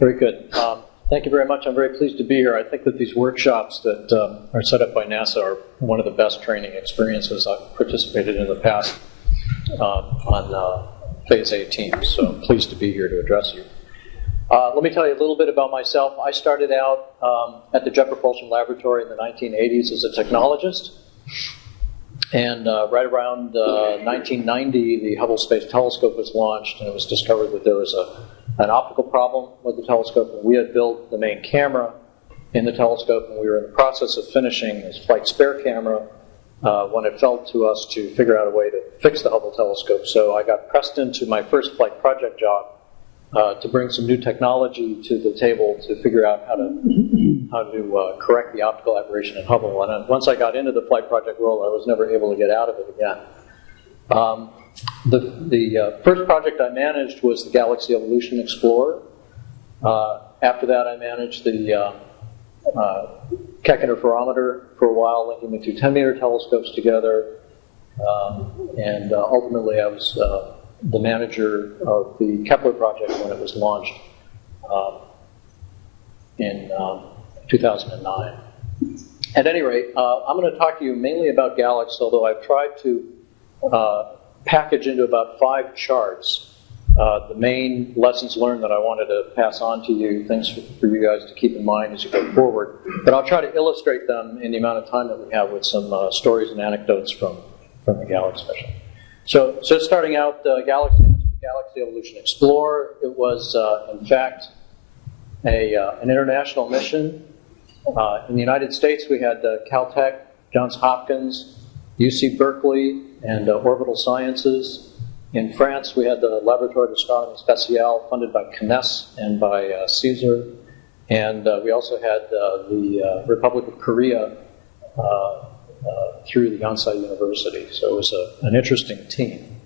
Very good. Thank you very much. I'm very pleased to be here. I think that these workshops that are set up by NASA are one of the best training experiences I've participated in the past on Phase A teams. So I'm pleased to be here to address you. Let me tell you a little bit about myself. I started out at the Jet Propulsion Laboratory in the 1980s as a technologist. And right around 1990, the Hubble Space Telescope was launched, and it was discovered that there was an optical problem with the telescope. And we had built the main camera in the telescope, and we were in the process of finishing this flight spare camera when it fell to us to figure out a way to fix the Hubble telescope. So I got pressed into my first flight project job to bring some new technology to the table to figure out how to correct the optical aberration in Hubble. And once I got into the flight project world, I was never able to get out of it again. The first project I managed was the Galaxy Evolution Explorer. After that, I managed the Keck interferometer for a while, linking the two 10-meter telescopes together. And ultimately, I was the manager of the Kepler project when it was launched in 2009. At any rate, I'm going to talk to you mainly about GALEX, although I've tried to package into about 5 charts the main lessons learned that I wanted to pass on to you, things for you guys to keep in mind as you go forward. But I'll try to illustrate them in the amount of time that we have with some stories and anecdotes from the GALEX mission. So starting out, GALEX stands for the Galaxy Evolution Explorer. It was, in fact, an international mission. In the United States, we had Caltech, Johns Hopkins, UC Berkeley, and Orbital Sciences. In France, we had the Laboratoire d'Astronomie Spatiale, funded by CNES and by CSER. And we also had the Republic of Korea through the Yonsei University. So it was an interesting team.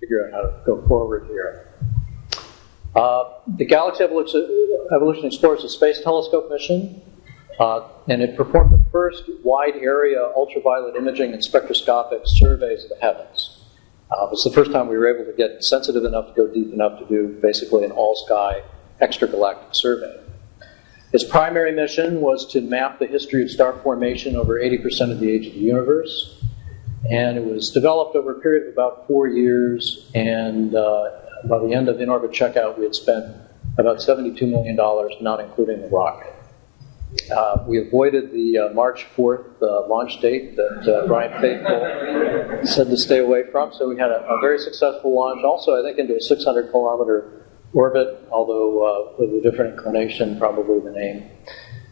Figure out how to go forward here. The Galaxy Evolution Explorer is a space telescope mission, and it performed the first wide-area ultraviolet imaging and spectroscopic surveys of the heavens. It was the first time we were able to get sensitive enough to go deep enough to do basically an all-sky extragalactic survey. Its primary mission was to map the history of star formation over 80% of the age of the universe, and it was developed over a period of about 4 years, and by the end of in-orbit checkout, we had spent about $72 million, not including the rocket. We avoided the March 4th launch date that Brian Faithfull said to stay away from, so we had a very successful launch, also I think into a 600-kilometer orbit, although with a different inclination, probably the name.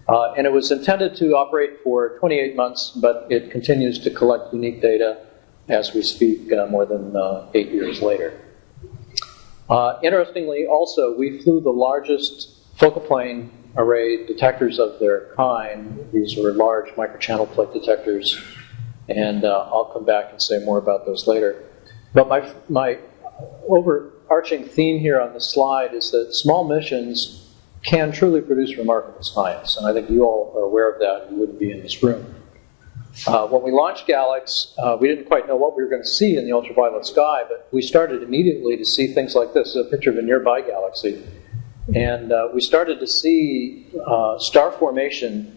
And it was intended to operate for 28 months, but it continues to collect unique data as we speak more than 8 years later. Interestingly, also, we flew the largest focal plane array detectors of their kind. These were large microchannel plate detectors, and I'll come back and say more about those later. But my overarching theme here on the slide is that small missions can truly produce remarkable science, and I think you all are aware of that. You wouldn't be in this room. When we launched GALEX, we didn't quite know what we were going to see in the ultraviolet sky, but we started immediately to see things like this, a picture of a nearby galaxy. And we started to see star formation,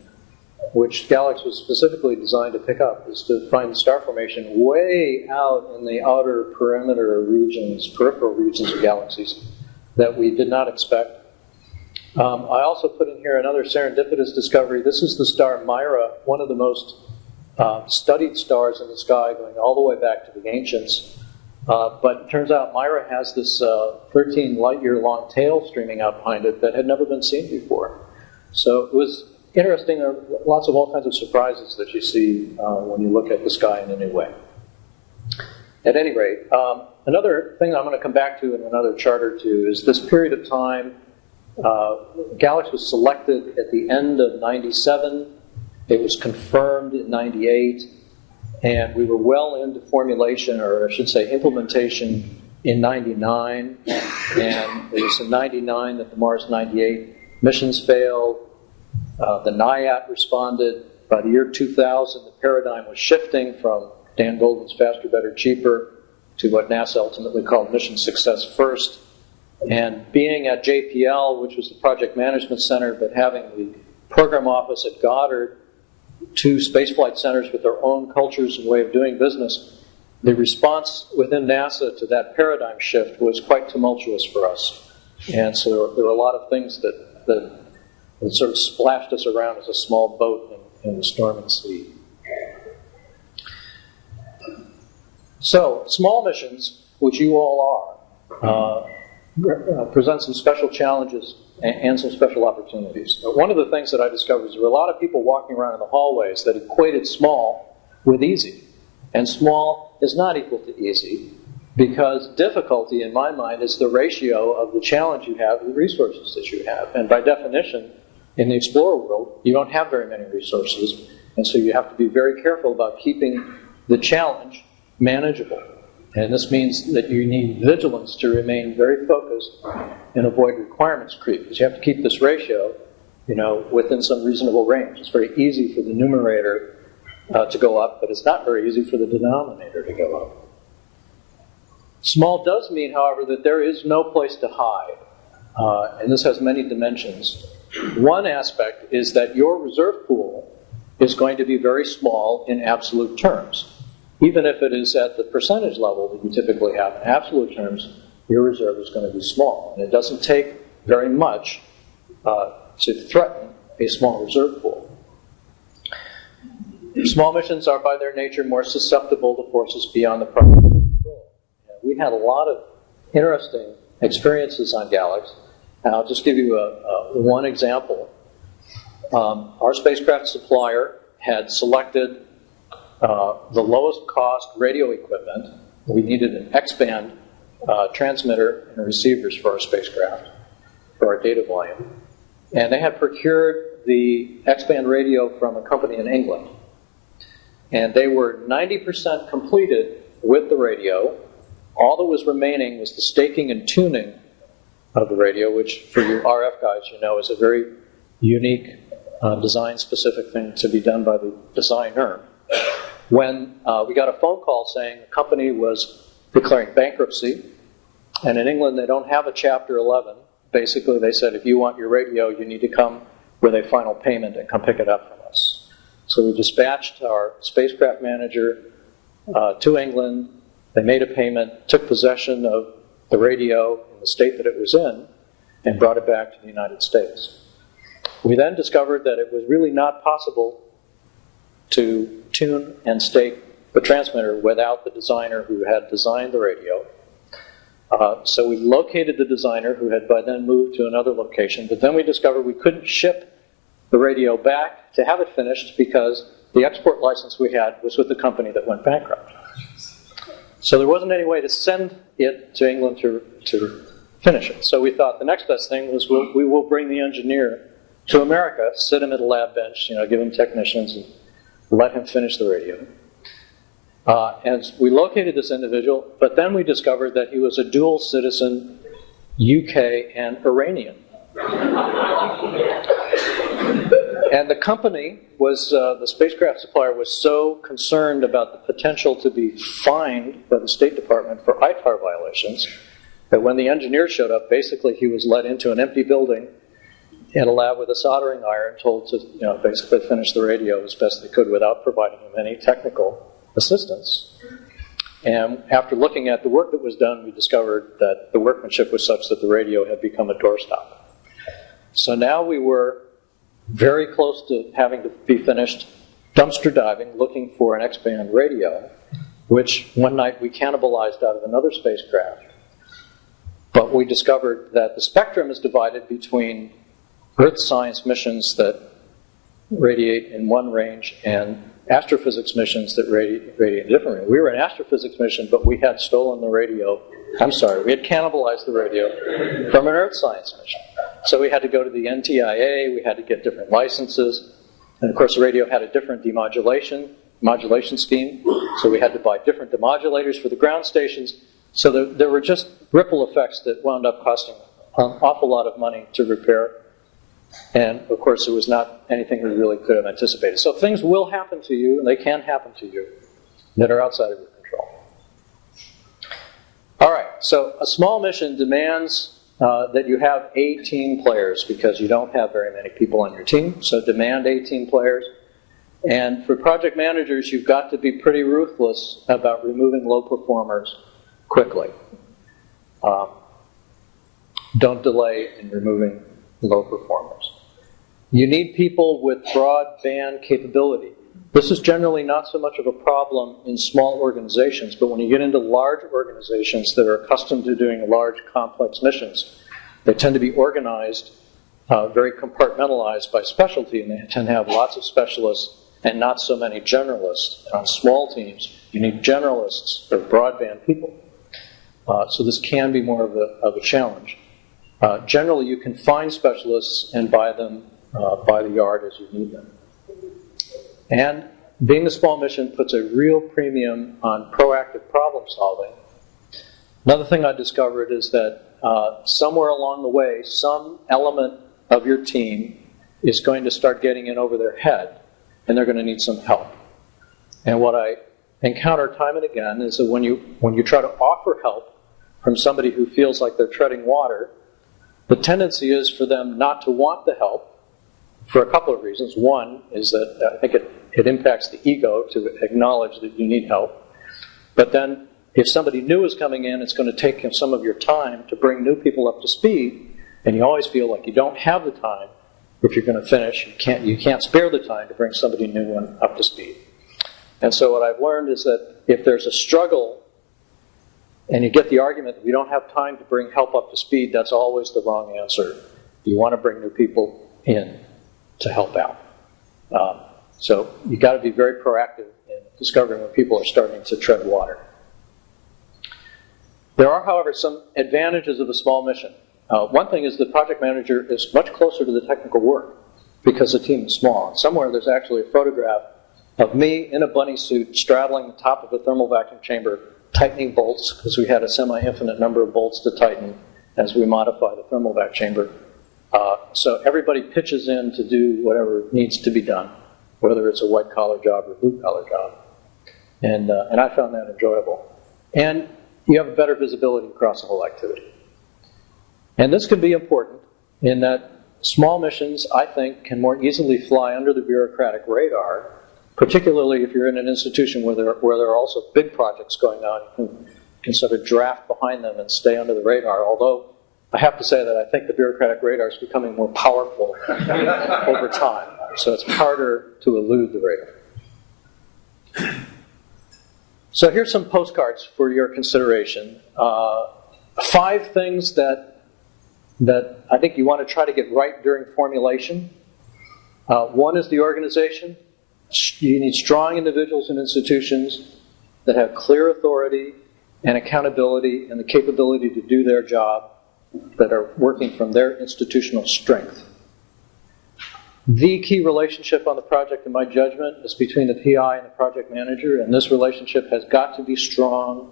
which GALEX was specifically designed to pick up, is to find star formation way out in the outer peripheral regions of galaxies that we did not expect. I also put in here another serendipitous discovery. This is the star Mira, one of the most studied stars in the sky, going all the way back to the ancients. But it turns out Mira has this 13 light-year long tail streaming out behind it that had never been seen before. So it was interesting. There are lots of all kinds of surprises that you see when you look at the sky in a new way. At any rate, another thing I'm going to come back to in another chart or two is this period of time. GALEX was selected at the end of 97. It was confirmed in 98. And we were well into formulation, or I should say implementation, in 99. And it was in 99 that the Mars 98 missions failed. The NIAT responded. By the year 2000, the paradigm was shifting from Dan Goldman's faster, better, cheaper to what NASA ultimately called mission success first. And being at JPL, which was the project management center, but having the program office at Goddard, two spaceflight centers with their own cultures and way of doing business, the response within NASA to that paradigm shift was quite tumultuous for us. And so there were a lot of things that sort of splashed us around as a small boat in the storming sea. So, small missions, which you all are, present some special challenges and some special opportunities. One of the things that I discovered is there were a lot of people walking around in the hallways that equated small with easy. And small is not equal to easy, because difficulty, in my mind, is the ratio of the challenge you have and the resources that you have. And by definition, in the Explorer world, you don't have very many resources, and so you have to be very careful about keeping the challenge manageable. And this means that you need vigilance to remain very focused and avoid requirements creep, because you have to keep this ratio, within some reasonable range. It's very easy for the numerator to go up, but it's not very easy for the denominator to go up. Small does mean, however, that there is no place to hide, and this has many dimensions. One aspect is that your reserve pool is going to be very small in absolute terms. Even if it is at the percentage level that you typically have, in absolute terms, your reserve is going to be small. And it doesn't take very much to threaten a small reserve pool. Small missions are, by their nature, more susceptible to forces beyond the province of control. We had a lot of interesting experiences on GALEX. And I'll just give you one example. Our spacecraft supplier had selected the lowest cost radio equipment. We needed an X-band transmitter and receivers for our spacecraft, for our data volume. And they had procured the X-band radio from a company in England. And they were 90% completed with the radio. All that was remaining was the staking and tuning of the radio, which for your RF guys, is a very unique design-specific thing to be done by the designer. When we got a phone call saying the company was declaring bankruptcy, and in England they don't have a Chapter 11. Basically, they said, if you want your radio, you need to come with a final payment and come pick it up from us. So we dispatched our spacecraft manager to England. They made a payment, took possession of the radio in the state that it was in, and brought it back to the United States. We then discovered that it was really not possible to tune and stake the transmitter without the designer who had designed the radio. So we located the designer, who had by then moved to another location, but then we discovered we couldn't ship the radio back to have it finished because the export license we had was with the company that went bankrupt. So there wasn't any way to send it to England to finish it. So we thought the next best thing was we will bring the engineer to America, sit him at a lab bench, give him technicians, and let him finish the radio. And we located this individual, but then we discovered that he was a dual citizen, UK and Iranian. And the company was, the spacecraft supplier was so concerned about the potential to be fined by the State Department for ITAR violations that when the engineer showed up, basically he was led into an empty building in a lab with a soldering iron, told to basically finish the radio as best they could without providing him any technical assistance. And after looking at the work that was done, we discovered that the workmanship was such that the radio had become a doorstop. So now we were very close to having to be finished dumpster diving, looking for an X-band radio, which one night we cannibalized out of another spacecraft. But we discovered that the spectrum is divided between Earth science missions that radiate in one range and astrophysics missions that radiate in a different range. We were an astrophysics mission, but we had stolen the radio. We had cannibalized the radio from an Earth science mission. So we had to go to the NTIA, we had to get different licenses, and of course the radio had a different modulation scheme, so we had to buy different demodulators for the ground stations. So there were just ripple effects that wound up costing an awful lot of money to repair. And of course, it was not anything we really could have anticipated. So things will happen to you, and they can happen to you, that are outside of your control. All right, so a small mission demands that you have 18 players because you don't have very many people on your team, so demand 18 players. And for project managers, you've got to be pretty ruthless about removing low performers quickly. Don't delay in removing low performers. You need people with broadband capability. This is generally not so much of a problem in small organizations, but when you get into large organizations that are accustomed to doing large, complex missions, they tend to be organized, very compartmentalized by specialty, and they tend to have lots of specialists and not so many generalists. And on small teams, you need generalists or broadband people. So this can be more of a challenge. Generally, you can find specialists and buy them by the yard as you need them. And being a small mission puts a real premium on proactive problem solving. Another thing I discovered is that somewhere along the way, some element of your team is going to start getting in over their head, and they're going to need some help. And what I encounter time and again is that when you try to offer help from somebody who feels like they're treading water, the tendency is for them not to want the help for a couple of reasons. One is that I think it impacts the ego to acknowledge that you need help. But then if somebody new is coming in, it's going to take some of your time to bring new people up to speed, and you always feel like you don't have the time. If you're going to finish, you can't spare the time to bring somebody new and up to speed. And so what I've learned is that if there's a struggle and you get the argument that we don't have time to bring help up to speed, that's always the wrong answer. You want to bring new people in to help out. So you've got to be very proactive in discovering when people are starting to tread water. There are, however, some advantages of a small mission. One thing is the project manager is much closer to the technical work because the team is small. And somewhere there's actually a photograph of me in a bunny suit straddling the top of a thermal vacuum chamber, tightening bolts, because we had a semi-infinite number of bolts to tighten as we modify the thermal vac chamber. So everybody pitches in to do whatever needs to be done, whether it's a white-collar job or blue-collar job. And I found that enjoyable. And you have a better visibility across the whole activity. And this can be important in that small missions, I think, can more easily fly under the bureaucratic radar, particularly if you're in an institution where there are also big projects going on. You can sort of draft behind them and stay under the radar, although I have to say that I think the bureaucratic radar is becoming more powerful over time, so it's harder to elude the radar. So here's some postcards for your consideration. 5 things that I think you want to try to get right during formulation. One is the organization. You need strong individuals and institutions that have clear authority and accountability and the capability to do their job, that are working from their institutional strength. The key relationship on the project, in my judgment, is between the PI and the project manager, and this relationship has got to be strong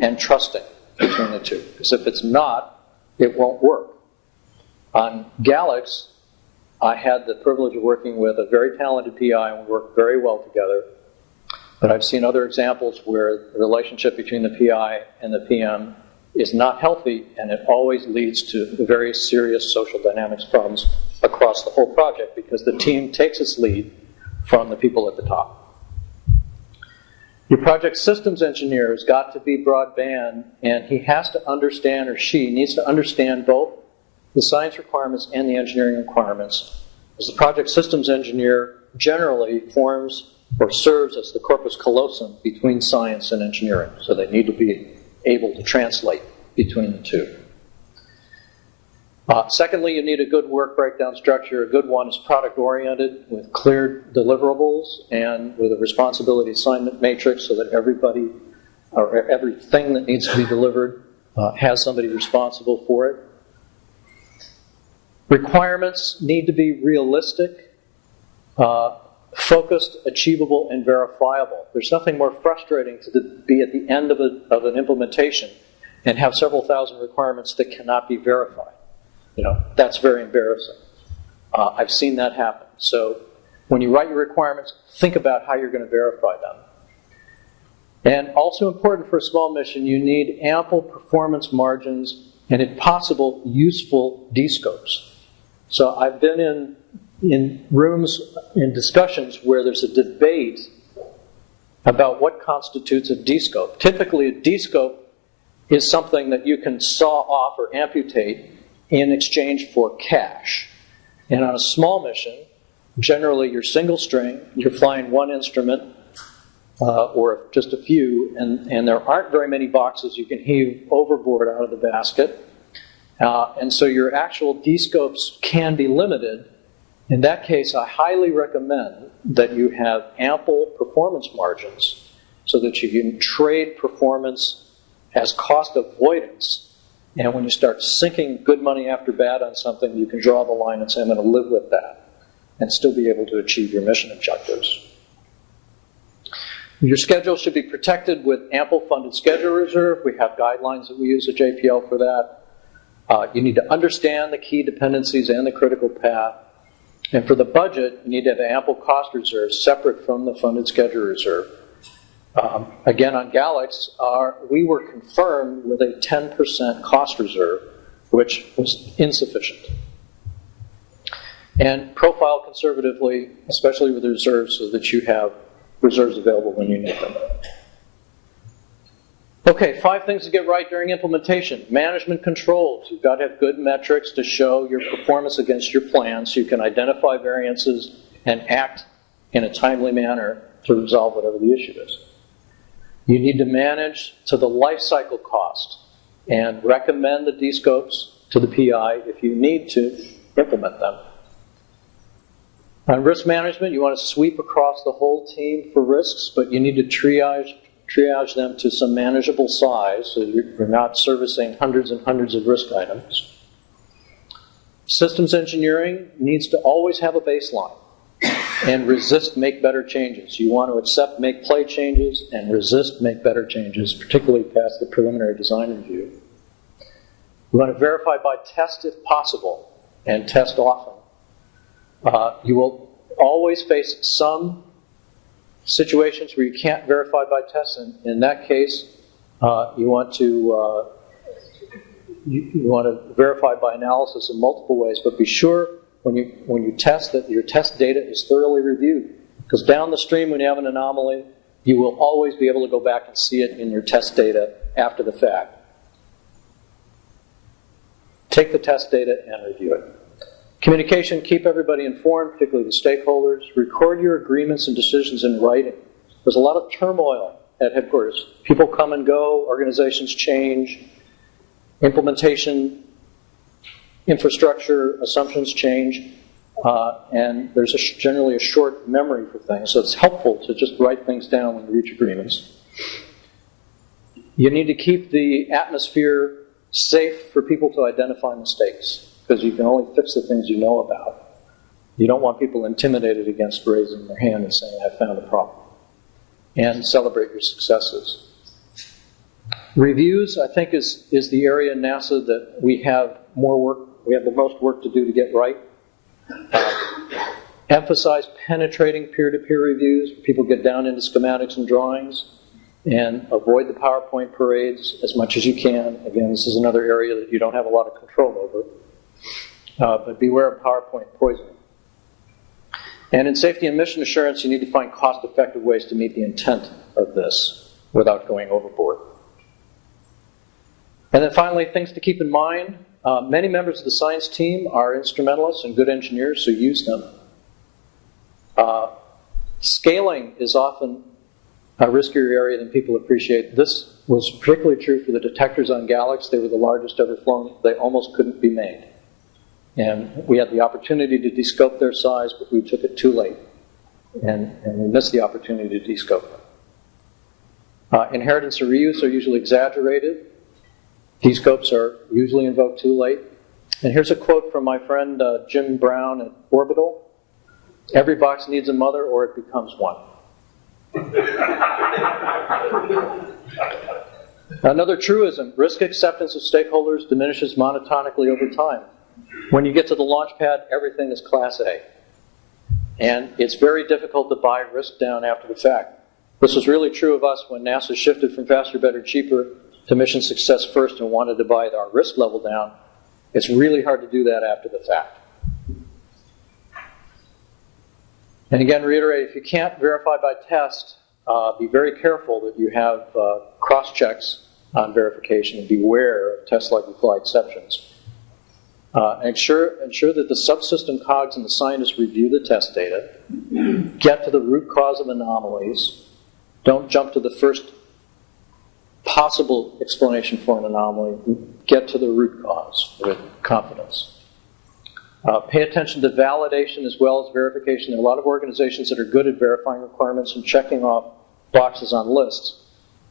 and trusting between the two, because if it's not, it won't work. On GALEX, I had the privilege of working with a very talented PI, and we worked very well together. But I've seen other examples where the relationship between the PI and the PM is not healthy, and it always leads to very serious social dynamics problems across the whole project because the team takes its lead from the people at the top. Your project systems engineer has got to be broadband, and he has to understand, or she needs to understand, both the science requirements and the engineering requirements. As the project systems engineer generally forms or serves as the corpus callosum between science and engineering, so they need to be able to translate between the two. Secondly, you need a good work breakdown structure. A good one is product-oriented with clear deliverables and with a responsibility assignment matrix so that everybody or everything that needs to be delivered has somebody responsible for it. Requirements need to be realistic, focused, achievable, and verifiable. There's nothing more frustrating to be at the end of an implementation and have several thousand requirements that cannot be verified. That's very embarrassing. I've seen that happen. So when you write your requirements, think about how you're going to verify them. And also important for a small mission, you need ample performance margins and if possible, useful D-scopes. So I've been in rooms, in discussions where there's a debate about what constitutes a D-scope. Typically, a D-scope is something that you can saw off or amputate in exchange for cash. And on a small mission, generally you're single string, you're flying one instrument, or just a few, and there aren't very many boxes you can heave overboard out of the basket. And so your actual D-scopes can be limited. In that case, I highly recommend that you have ample performance margins so that you can trade performance as cost avoidance. And when you start sinking good money after bad on something, you can draw the line and say, I'm going to live with that, and still be able to achieve your mission objectives. Your schedule should be protected with ample funded schedule reserve. We have guidelines that we use at JPL for that. You need to understand the key dependencies and the critical path. And for the budget, you need to have ample cost reserve separate from the funded schedule reserve. Again, on GALEX, we were confirmed with a 10% cost reserve, which was insufficient. And profile conservatively, especially with reserves, so that you have reserves available when you need them. Okay, 5 things to get right during implementation. Management controls. You've got to have good metrics to show your performance against your plan so you can identify variances and act in a timely manner to resolve whatever the issue is. You need to manage to the life cycle cost and recommend the D-scopes to the PI if you need to implement them. On risk management, you want to sweep across the whole team for risks, but you need to triage them to some manageable size so you're not servicing hundreds and hundreds of risk items. Systems engineering needs to always have a baseline and resist make better changes. You want to accept make play changes and resist make better changes, particularly past the preliminary design review. You want to verify by test if possible and test often. You will always face some situations where you can't verify by test, and in that case, you want to verify by analysis in multiple ways. But be sure when you test that your test data is thoroughly reviewed, because down the stream, when you have an anomaly, you will always be able to go back and see it in your test data after the fact. Take the test data and review it. Communication, keep everybody informed, particularly the stakeholders. Record your agreements and decisions in writing. There's a lot of turmoil at headquarters. People come and go, organizations change, implementation, infrastructure, assumptions change, and there's generally a short memory for things, so it's helpful to just write things down when you reach agreements. You need to keep the atmosphere safe for people to identify mistakes, because you can only fix the things you know about. You don't want people intimidated against raising their hand and saying, I found a problem. And celebrate your successes. Reviews, I think, is the area in NASA that we have more work, we have the most work to do to get right. Emphasize penetrating peer-to-peer reviews. People get down into schematics and drawings, and avoid the PowerPoint parades as much as you can. Again, this is another area that you don't have a lot of control over. But beware of PowerPoint poisoning. And in safety and mission assurance, you need to find cost-effective ways to meet the intent of this without going overboard. And then finally, things to keep in mind. Many members of the science team are instrumentalists and good engineers, so use them. Scaling is often a riskier area than people appreciate. This was particularly true for the detectors on GALEX. They were the largest ever flown. They almost couldn't be made. And we had the opportunity to descope their size, but we took it too late. And we missed the opportunity to descope them. Inheritance and reuse are usually exaggerated. Descopes are usually invoked too late. And here's a quote from my friend Jim Brown at Orbital. Every box needs a mother or it becomes one. Another truism, risk acceptance of stakeholders diminishes monotonically over time. When you get to the launch pad, everything is Class A. And it's very difficult to buy risk down after the fact. This was really true of us when NASA shifted from faster, better, cheaper to mission success first and wanted to buy our risk level down, it's really hard to do that after the fact. And again, reiterate, if you can't verify by test, be very careful that you have cross-checks on verification and beware of test-like reply exceptions. Ensure that the subsystem cogs and the scientists review the test data, get to the root cause of anomalies, don't jump to the first possible explanation for an anomaly, get to the root cause with confidence. Pay attention to validation as well as verification. There are a lot of organizations that are good at verifying requirements and checking off boxes on lists.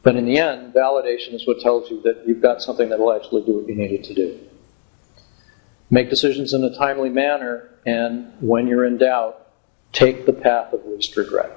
But in the end, validation is what tells you that you've got something that will actually do what you need it to do. Make decisions in a timely manner, and when you're in doubt, take the path of least regret.